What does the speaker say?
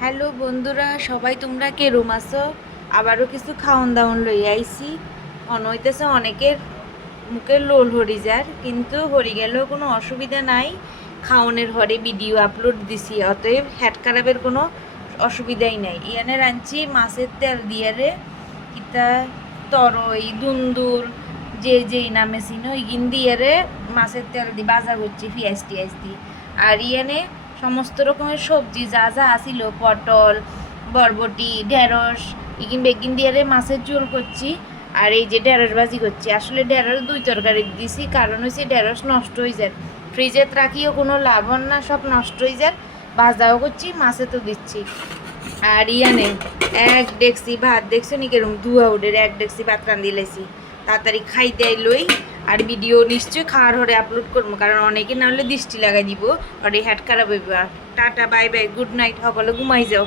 Hello বন্ধুরা, সবাই তোমরা কেরম আছো? আবারও কিছু খাওন দাওন লই আইছি। মনে হইতেছে অনেকের মুখের লোল হরি যার, কিন্তু হরি গেলেও কোনো অসুবিধা নাই। খাওনের হরে ভিডিও আপলোড দিছি, অতএব হ্যাট খারাপের কোনো অসুবিধাই নাই। ইয়ানে রাঁধছি মাছের তেল দিয়ে রে কিতা তরই দুন্দুর যে যেই নামে চিনো ইগিন দিয়ে রে মাছের তেল দিয়ে বাজা করছি পিঁয়াজ টিয়াজ দিয়ে। আর ইয়ানে সমস্ত রকমের সবজি যা যা আসিল, পটল, বরবটি, ঢেঁড়স ইগিন বেগিন দিয়ে মাছের ঝোল করছি। আর এই যে ঢেঁড়স ভাজি করছি। আসলে ঢেঁড়স দুই তরকারি দিছি, কারণ হচ্ছে ঢেঁড়স নষ্ট হয়ে যায়, ফ্রিজে রাখিও কোনো লাভ না, সব নষ্ট হয়ে যায়। ভাজাও করছি, মাছে তো দিচ্ছি। আর ইয়ানে এক ডেকসি ভাত দেখছো নি কেরম ধুয়া উঠে, এক ডেকসি ভাত রান্ধি লেছি। তাড়াতাড়ি খাইতে লই। আর ভিডিও নিশ্চয়ই খাওয়ার হরে আপলোড করবো, কারণ অনেকে না হলে দৃষ্টি লাগাই দিব। আর এই হ্যাট খারাপ হইব। Tata, bye bye, good night, সকলে ঘুমাই যাও।